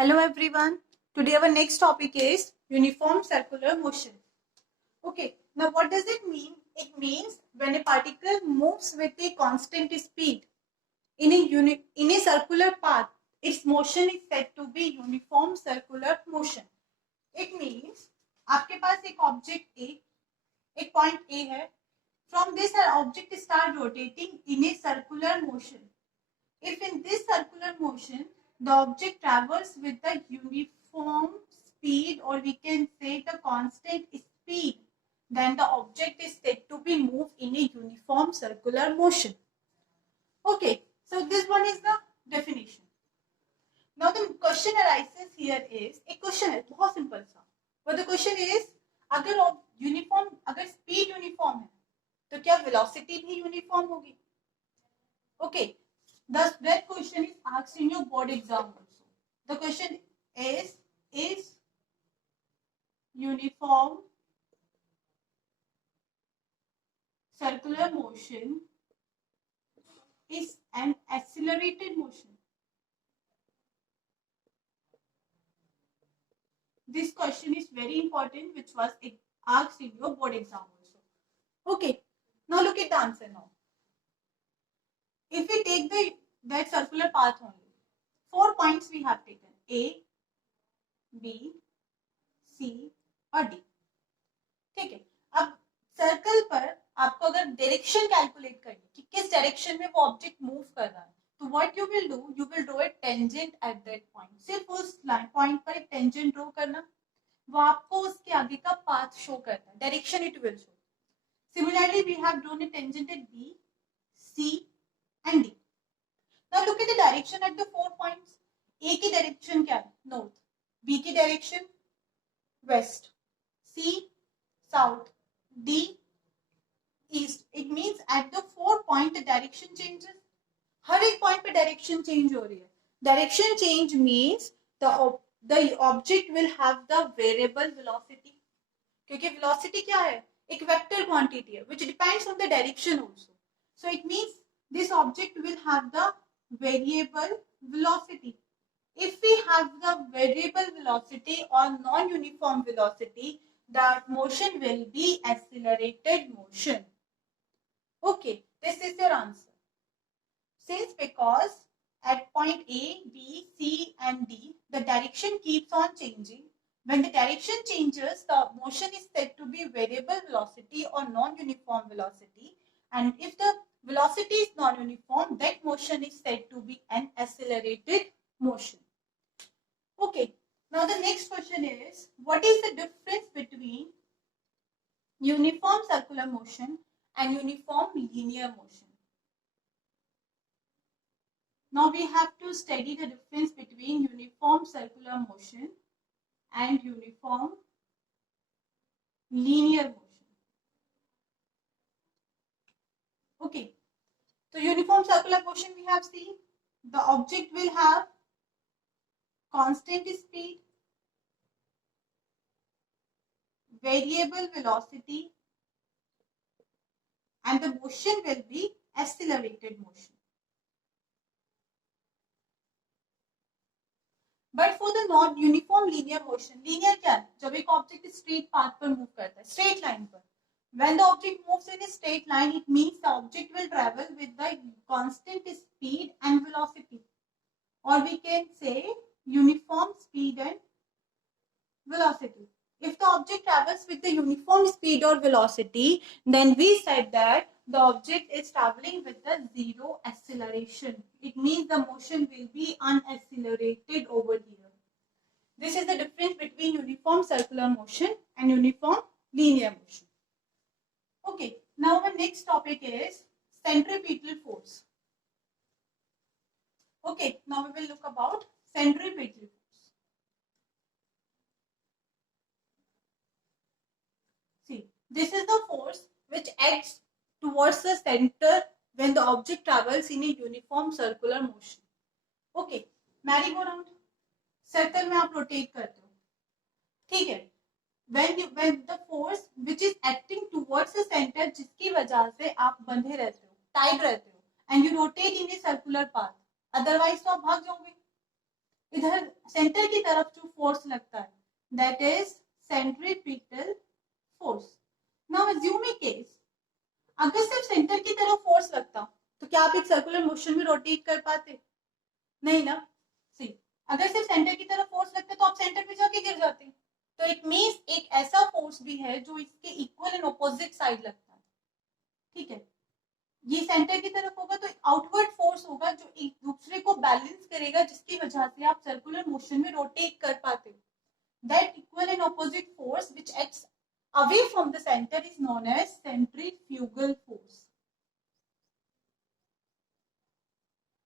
Hello everyone. Today our next topic is uniform circular motion. Okay, now what does it mean? It means when a particle moves with a constant speed in a circular path, its motion is said to be uniform circular motion. It means आपके पास एक object A, एक point A है. From this object start rotating in a circular motion. If in this circular motion, the object travels with the uniform speed, or we can say the constant speed, then the object is said to be moved in a uniform circular motion. Okay, so this one is the definition. Now the question arises here is, एक question है बहुत simple सा. But the question is, अगर speed uniform है, तो क्या velocity भी uniform होगी? Okay. Thus, that question is asked in your board exam also. The question is uniform circular motion is an accelerated motion? This question is very important, which was asked in your board exam also. Okay, now look at the answer now. If we take that circular path only, 4 points we have taken: A, B, C और D. ठीक है. अब circle पर आपको अगर direction calculate करनी कि किस डायरेक्शन में वो ऑब्जेक्ट मूव कर रहा है, तो what you will do, you will draw a tangent at that point. सिर्फ उस पॉइंट पर एक टेंजेंट ड्रॉ करना, वो आपको उसके आगे का पाथ शो करता है, direction it will show. Similarly we have drawn a tangent at B, C and D. Now look at the direction at the 4 points. A की डायरेक्शन क्या है? नॉर्थ. बी की direction west, C south, D east. It means at the 4 point the direction changes. हर एक point पे direction change हो रही है. Direction change means the object will have the variable velocity. क्योंकि velocity क्या है? एक vector quantity है, which depends on the direction also. So it means this object will have the variable velocity. If we have the variable velocity or non-uniform velocity, that motion will be accelerated motion. Okay, this is your answer. Since because at point A, B, C and D, the direction keeps on changing. When the direction changes, the motion is said to be variable velocity or non-uniform velocity. And if the velocity is non-uniform, that motion is said to be an accelerated motion. Okay, now the next question is, what is the difference between uniform circular motion and uniform linear motion? Now we have to study the difference between uniform circular motion and uniform linear motion. Okay, so uniform circular motion we have seen, the object will have constant speed, variable velocity, and the motion will be accelerated motion. But for the non-uniform linear motion, linear क्या है? जब एक object straight path पर move करता है, straight line पर. When the object moves in a straight line, it means the object will travel with the constant speed and velocity. Or we can say uniform speed and velocity. If the object travels with the uniform speed or velocity, then we said that the object is traveling with the zero acceleration. It means the motion will be unaccelerated over here. This is the difference between uniform circular motion and uniform linear motion. Okay, now the next topic is centripetal force. Okay, now we will look about centripetal force. See, this is the force which acts towards the center when the object travels in a uniform circular motion. Okay, merry-go-round, circle में आप rotate करते हो, ठीक है. When the force which is acting towards the center, जिसकी वजह से आप बंधे रहते हो, tied रहते हो, and you rotate in a circular path, otherwise तो आप भाग जाओगे. इधर सेंटर की तरफ जो फोर्स लगता है that is centripetal force. Now assume A case, अगर सिर्फ सेंटर की तरफ फोर्स लगता तो क्या आप एक सर्कुलर मोशन में रोटेट कर पाते? नहीं ना. सी, अगर सिर्फ सेंटर की तरफ फोर्स लगता तो आप सेंटर पे जाके गिर जाते. तो इट मींस एक ऐसा फोर्स भी है जो इसके इक्वल एंड ऑपोजिट साइड लगता है. ठीक है, ये सेंटर की तरफ होगा तो आउटवर्ड फोर्स होगा जो एक दूसरे को बैलेंस करेगा, जिसकी वजह से आप सर्कुलर मोशन में रोटेट कर पाते. That equal and opposite force which acts away from the center is known as centrifugal force.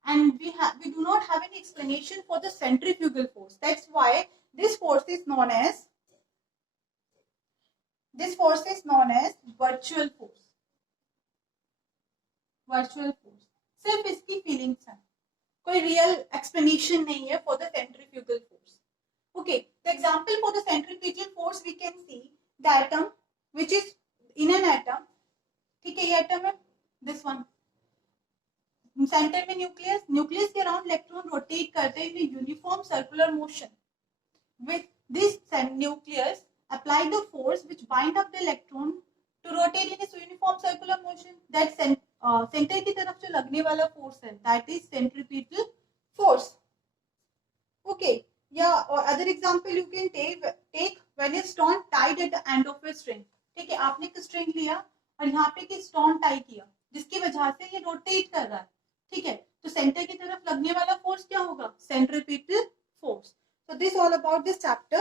And we do not have any explanation for the centrifugal force. That's why this force is known as virtual force. Virtual force. सिर्फ इसकी feelings है, कोई real explanation नहीं है for the centrifugal force. Okay, the example for the centrifugal force we can see the atom which is in an atom. ठीक है, ये atom है, this one. सेंटर में न्यूक्लियस, न्यूक्लियस के अराउंड इलेक्ट्रॉन रोटेट करते हैं in uniform circular motion. With this nucleus apply the force which bind up the electron to rotate in this uniform circular motion. That centre की तरफ जो लगने वाला force है that is centripetal force. Okay, या other example you can take when a stone tied at the end of a string. ठीक है, आपने एक स्ट्रिंग लिया और यहाँ पे एक स्टोन टाई किया जिसकी वजह से ये रोटेट कर रहा है. ठीक है, तो सेंटर की तरफ लगने वाला फोर्स क्या होगा? Centripetal force. So this all about this chapter.